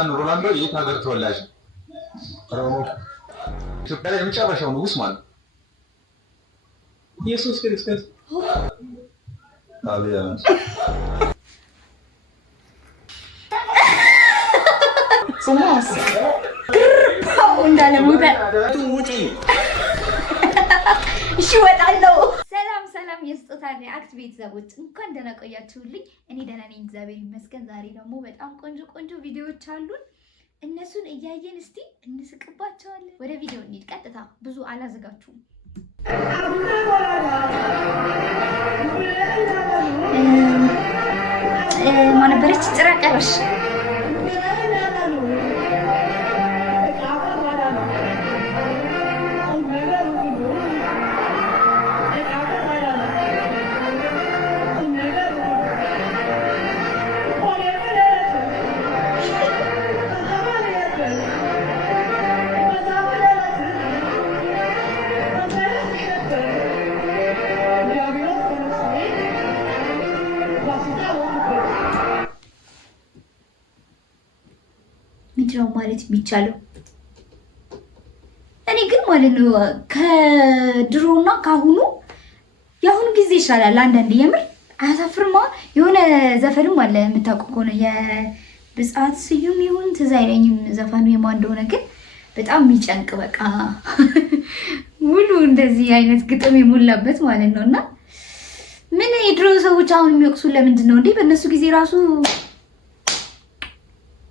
ክርስቲያኖ ሮናልዶ የት ሀገር ተወላጅ? ሮሞ ኢትዮጵያ ላይ የመጨረሻው ንጉስ ማለት ኢየሱስ ክርስቶስ። አብያ ስማስ እንዳለ ሙታ ውጪ። እሺ ወጣለሁ። ሰላም የስጦታ አክት ቤተሰቦች እንኳን ደህና ቆያችሁልኝ። እኔ ደህና ነኝ እግዚአብሔር ይመስገን። ዛሬ ደግሞ በጣም ቆንጆ ቪዲዮዎች አሉን። እነሱን እያየን እስቲ እንስቅባቸዋለን። ወደ ቪዲዮ እንሂድ። ቀጥታ ብዙ አላዘጋችሁም። ማን ነበረች? ጭራ ቀረሽ ምንድነው ማለት የሚቻለው? እኔ ግን ማለት ነው ከድሮና ካሁኑ የአሁኑ ጊዜ ይሻላል። አንዳንድ የምር አያሳፍርማ። የሆነ ዘፈንም አለ የምታውቁ ከሆነ የብጻት ስዩም ይሁን ትዝ አይለኝም ዘፈኑ የማን እንደሆነ፣ ግን በጣም የሚጨንቅ በቃ ሙሉ እንደዚህ አይነት ግጥም የሞላበት ማለት ነው። እና ምን የድሮ ሰዎች አሁን የሚወቅሱ ለምንድን ነው እንዴ? በእነሱ ጊዜ ራሱ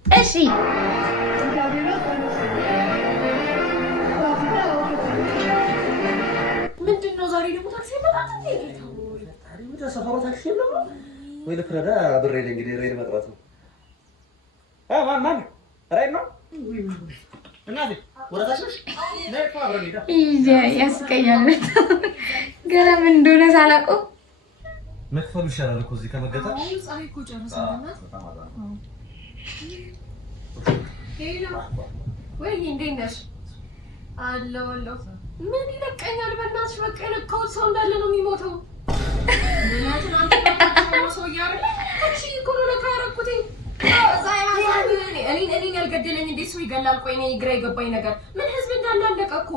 እሺ ምንድነው ዛሬ ደግሞ ታክሲ መጣጣ ወደ ሰፈሩ ታክሲ ነው ወይ ለፍረዳ ብሬ ላይ እንግዲህ ሬድ መጥራት ነው። ማን ራይድ ነው እናቴ ወራታሽ ነይፋ አብረን ሄዳ ያስቀኛል። ገና ምን እንደሆነ ሳላውቀው መክፈሉ ይሻላል እኮ እዚህ ከመገጣ ፀሐይ እኮ ጨረሰና ሄሎ ወይ እንዴት ነሽ? አለሁ ምን ይለቀኛል? በእናትሽ በቃ የነካው ሰው እንዳለ ነው የሚሞተው። ምናምን አንተ ሰው ያረለ እሺ ኮሮና ካረኩት እኔ ያልገደለኝ እንዴት ሰው ይገላል? ቆይ እኔ ግራ የገባኝ ነገር ምን ህዝብ እንዳለ አለቀ እኮ።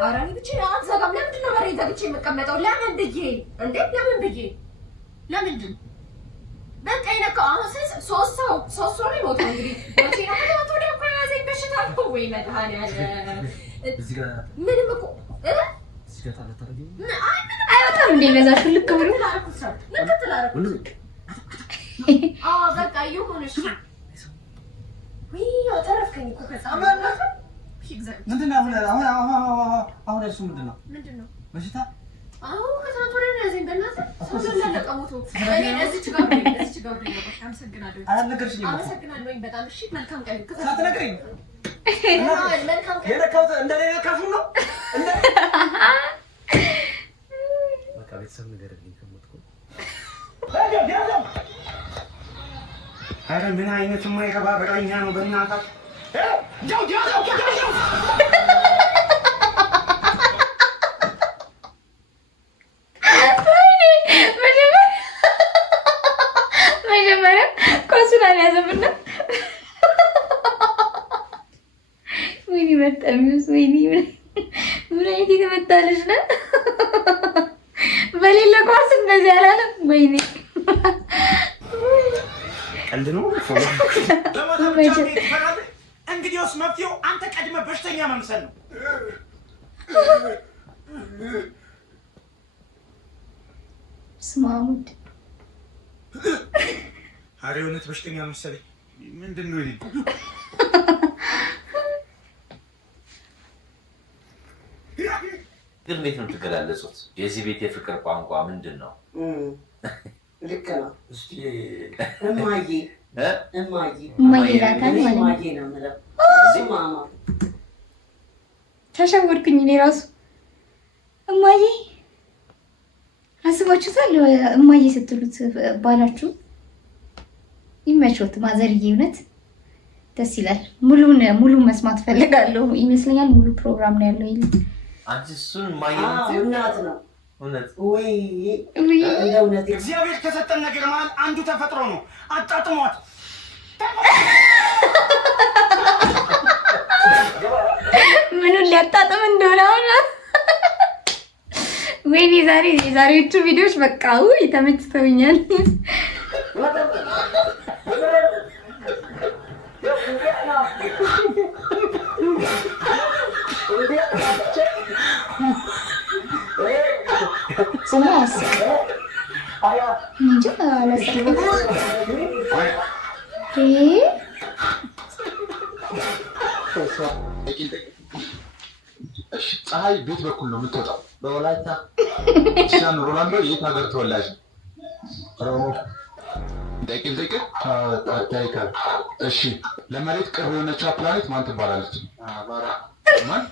ኧረ እኔ ብቻ አትዘጋም። ለምንድን ነው በሬ ዘግቼ የምቀመጠው? ለምን ብዬ እንዴ? ለምን ብዬ ለምንድን በቃ የነካው አሁን ሶስት ሰው ነው የሞተው። እንግዲህ ወጪ ነው ወደ እኮ ያዘኝ በሽታ እኮ ወይ መድኃኒዓለም እዚህ ጋር ምንም እኮ እዚህ ጋር ታደርጊ አይወጣም እንዴ? ገዛሽ ልክ ብሎ በቃ ይሁን እሺ። ወይ ተረፍከኝ እኮ ከጻማ ምንድን ነው አሁን እሱ ምንድን ነው በሽታ? አሁን ከታቶ ወደ ያዘኝ በእናትህ ሰው ለለቀ ሞቶ እኔ እዚች ጋር አመሰግናለሁ። አመሰግናለሁ በጣም እሺ። መልካም ቀን ሳትነግሪኝ መልካም ቀን የነካው እንደኔ ካፉ ነው እንደ በቃ ቤተሰብ ነገር ግን ከሞትኩ አረ ምን አይነት የማይረባ በረኛ ነው በእናትህ ጃው መጀመሪያ ኳሱን አልያዘምና ወይኔ መጣሚውስ ወይኔ ምን አይነት የተመታለች ነው። በሌላ ኳስ እንደዚህ አላለም። ወይኔ ቀልድ ነው። እንግዲያውስ መፍትሄው አንተ ቀድመህ በሽተኛ መምሰል ነው። ስማሙድ ኧረ የእውነት በሽተኛ መሰለኝ። ምንድን ነው ይሄ? ግን እንዴት ነው የምትገላለጹት? የዚህ ቤት የፍቅር ቋንቋ ምንድን ነው? ልክ ነው። እስቲ እማዬ ይላታል ማለት ነው። እማዬ ነው የምለው። ማማ ተሸወድኩኝ እኔ ራሱ። እማዬ አስባችሁታል? እማዬ ስትሉት ባላችሁ ይመቾት። ማዘርዬ እውነት ደስ ይላል። ሙሉ መስማት ፈልጋለሁ ይመስለኛል። ሙሉ ፕሮግራም ነው ያለው ይል አንቺ እሱን ማየት እናት ነው እውነት ወይ? እውነት እግዚአብሔር ከሰጠን ነገር መሀል አንዱ ተፈጥሮ ነው። አጣጥሟት ወይኔ የዛሬዎቹ ቪዲዮዎች በቃ ተመችተውኛል። ስማስ እንጃ ፀሐይ ቤት በኩል ነው የምትወጣው። በወላይታ ክርስቲያኖ ሮናልዶ የት ሀገር ተወላጅ? ሮሞ ጠይቀል። እሺ ለመሬት ቅርብ የሆነችው ፕላኔት ማን ትባላለች? ማን?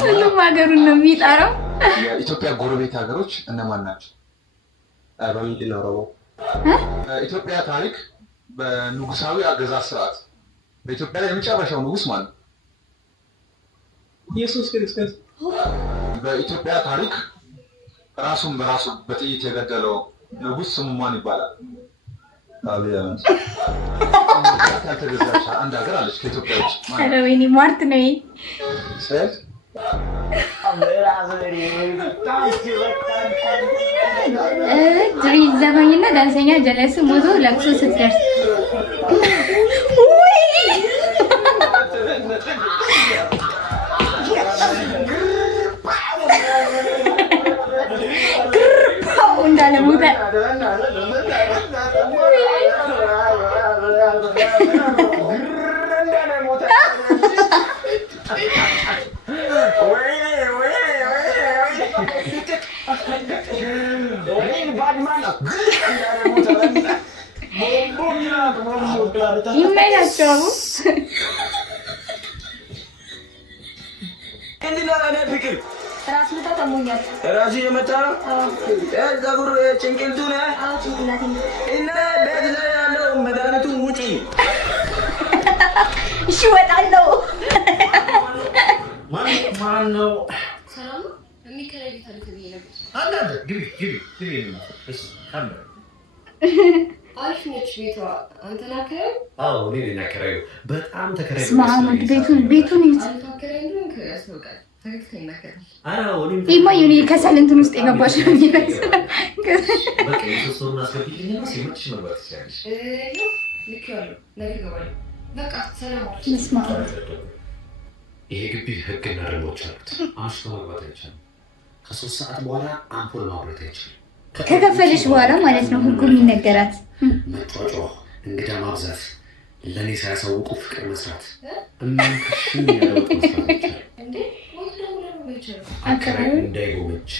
ሁሉም ሀገሩን ነው የሚጠራው። የኢትዮጵያ ጎረቤት ሀገሮች እነማን ናቸው? ኢትዮጵያ ታሪክ በንጉሳዊ አገዛዝ ስርዓት በኢትዮጵያ ላይ የመጨረሻው ንጉስ ማን ነው? ኢየሱስ ክርስቶስ። በኢትዮጵያ ታሪክ ራሱን በራሱ በጥይት የገደለው ንጉስ ስሙ ማን ይባላል? አብይ አህመድ። ያልተገዛች አንድ ሀገር አለች ከኢትዮጵያ ውጭ። ኧረ ወይኔ ሟርት ነው ይሄ። ድሪል ዘፋኝና ዳንሰኛ ጀለስ ሞቶ ለቅሶ ስትደርስ እንዳለ ሞተ። ይመቻቸው። ራስ ምታት አሞኛል። ራሱ የመጣ ነው። ፀጉር ጭንቅልቱ ነው እና ቤት ላይ ያለው መድኃኒቱን ውጪ። እሺ እወጣለሁ። ማን ነው? ሰላም ነው። የሚከራይ ቤት አለ ተብዬ ነበር። አለ ግቢ አሪፍ ነች ቤቷ። አንተ ናከራይ? አዎ እኔ ነኝ አከራዩ። በጣም ተከራይ ስማ ቤቱን ይዝ አንተ አከራይ እንደሆንክ ያስታውቃል። ፈገግታ ይናገራል። ይማ ዩኒ ከሰል እንትን ውስጥ የገባሽ ነው የሚመስለው። በቃ የሶስቱን አስገብልኝና ሲመችሽ መግባት ትችያለሽ። ልክ ያለው ነገር እገባለሁ። በቃ ሰላም አለች። መስማ ይሄ ግቢ ህግና ደንቦች አሉት። አምሽቶ መግባት አይቻልም። ከ3 ሰዓት በኋላ አምፖል ማብራት አይቻልም። ከከፈለሽ በኋላ ማለት ነው ህጉ የሚነገራት። መጫጫህ፣ እንግዳ ማብዛት፣ ለእኔ ሳያሳውቁ ፍቅር መስራት፣ እማንክሽን ያለወጥ መስራት አይቻልም። አከራይ እንዳይጎመጅ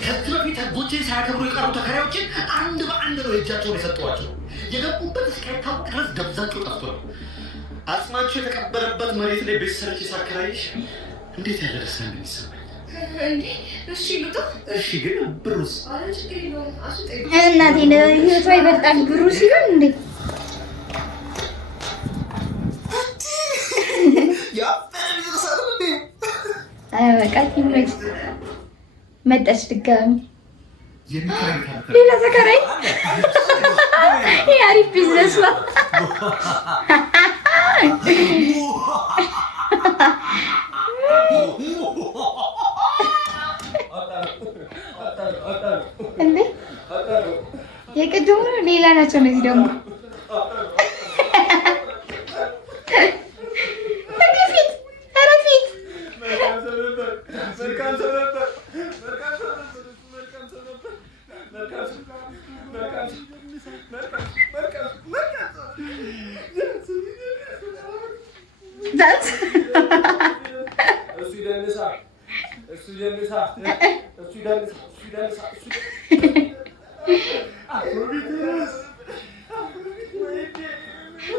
ከዚህ በፊት ህጎችን ሳያከብሩ የቀሩ ተከራዮችን አንድ በአንድ ነው እጃቸውን የሰጠዋቸው። የገቡበት እስካይታወቅ ድረስ ደብዛቸው ጠፍቶ ነው። አጽማቸው የተቀበረበት መሬት ላይ ቤት ሰርቼ ሳከራይሽ እንዴት ያለ ደስታ እንደሚሰማኝ። እሺ ልውጣ። እሺ ግን ብሩስ? እናቴ ህይወቷ ይበልጣል ብሩ ሲሆን እንዴ በቃ ይመች። መጣች ድጋሚ ሌላ ተከራይ። አሪፍ ቢዝነስ ነው። እንዴ የቅድሙ ሌላ ናቸው እነዚህ ደግሞ።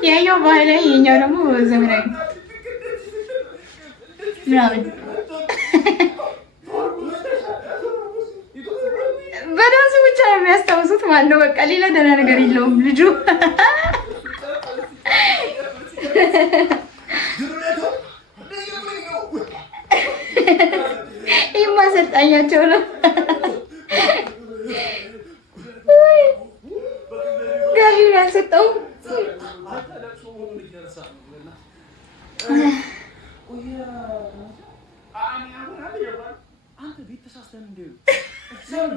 ያኛው ባህላዊ የኛው ደግሞ ዘመናዊ ምናምን በዳንሱ ብቻ ነው የሚያስታውሱት ማለት ነው። በቃ ሌላ ደህና ነገር የለውም ልጁ። ይህ ማሰልጣኛቸው ነው። ጋቢውን አልሰጠውም። አንተ ቤት ተሳስተን እንደው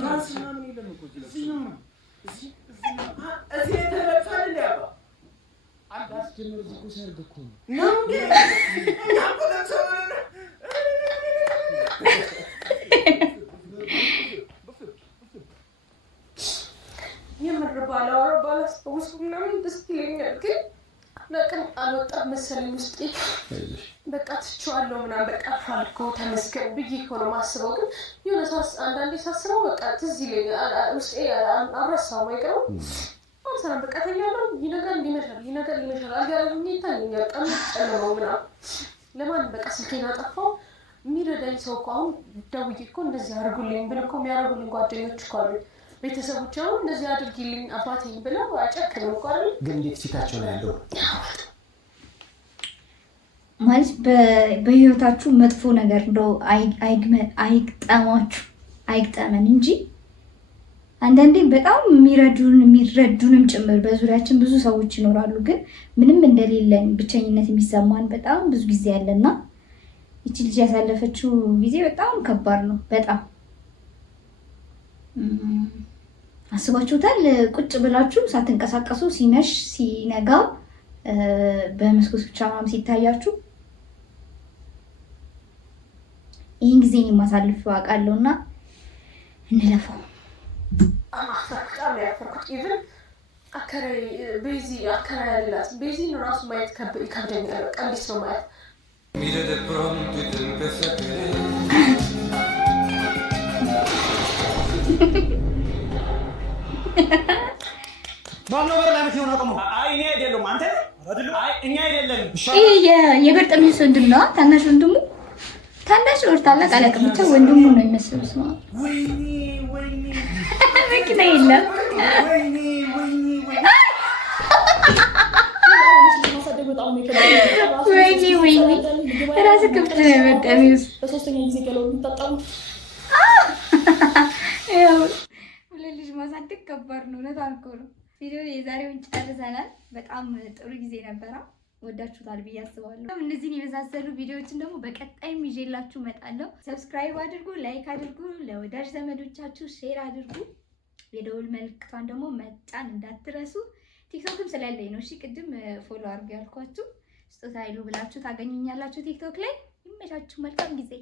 ዳንስ ምናምን የለም እኮ እዚህ ነው እዚህ ተረፈን እንደው አንተ አስጀምር እዚህ እኮ ሰርግ እኮ ነው እንዴ እኛ እኮ ተሰማና የምርባላ ባላስታውስ ምናምን ደስ ይለኛል ግን ለቀን አልወጣም መሰለኝ ውስጤ በቃ ትቼዋለሁ ምናምን በቃ ፋልኮ ተመስገን ብዬ እኮ ነው የማስበው ግን የሆነ አንዳንዴ ሳስበው በቃ ትዝ ይለኛል ውስጤ አልረሳውም አይቀርም አልሰራም በቃ ተኛለሁ ይነጋል አልጋለኝ ይታየኛል ቀን ጨለማው ምናምን ለማንም በቃ ስልኬን አጠፋው የሚረዳኝ ሰው እኮ አሁን ደውዬ እኮ እንደዚህ አድርጉልኝ ብል እኮ የሚያደርጉልኝ ጓደኞች እኮ አሉኝ ቤተሰቦች አሁን እንደዚህ አድርጊልኝ አባቴን ብለው አጨክነው እኮ አይደል ግን እንዴት ፊታቸው ላይ ያለው ማለት በህይወታችሁ መጥፎ ነገር እንደው አይግጠመን እንጂ አንዳንዴ በጣም የሚረዱንም ጭምር በዙሪያችን ብዙ ሰዎች ይኖራሉ ግን ምንም እንደሌለን ብቸኝነት የሚሰማን በጣም ብዙ ጊዜ ያለና ይቺ ልጅ ያሳለፈችው ጊዜ በጣም ከባድ ነው በጣም አስባችሁታል ቁጭ ብላችሁ ሳትንቀሳቀሱ ሲመሽ ሲነጋ በመስኮት ብቻ ምናምን ሲታያችሁ ይህን ጊዜ የማሳልፈው አውቃለሁና እንለፈው በጣም ያፈርኩት ኢቭን አከራይ ያላት ቤዚን ራሱ ማየት ይከብደኛል በቃ እንዴት ነው ማየት ማነው በር ላይ ነው አቆመው አይ እኔ አይደለም አንተ አይ እኛ አይደለም የገርጠሚስ ወንድም ነው ታናሽ ወንድሙ ታናሽ ወር ታላቅ አላውቅም ብቻ ወንድሙ ነው የሚመስለው ስማ ወይኔ መኪና የለም ወይኔ ራስ ክፍት ነው የገርጠሚስ በሶስተኛ ጊዜ ገለው የሚጣጣሙ ሁለት ልጅ ማሳደግ ከባድ ነው እውነቷን እኮ ነው ቪዲዮ የዛሬውን ጨርሰናል በጣም ጥሩ ጊዜ ነበረ ወዳችሁታል ብዬ አስባለሁ እነዚህን የመሳሰሉ ቪዲዮዎችን ደግሞ በቀጣይም ይዤላችሁ እመጣለሁ ሰብስክራይብ አድርጉ ላይክ አድርጉ ለወዳጅ ዘመዶቻችሁ ሼር አድርጉ የደውል መልክቷን ደግሞ መጫን እንዳትረሱ ቲክቶክም ስላለኝ ነው እሺ ቅድም ፎሎ አድርጉ ያልኳችሁ ስጦታ ይሉ ብላችሁ ታገኙኛላችሁ ቲክቶክ ላይ ይመቻችሁ መልካም ጊዜ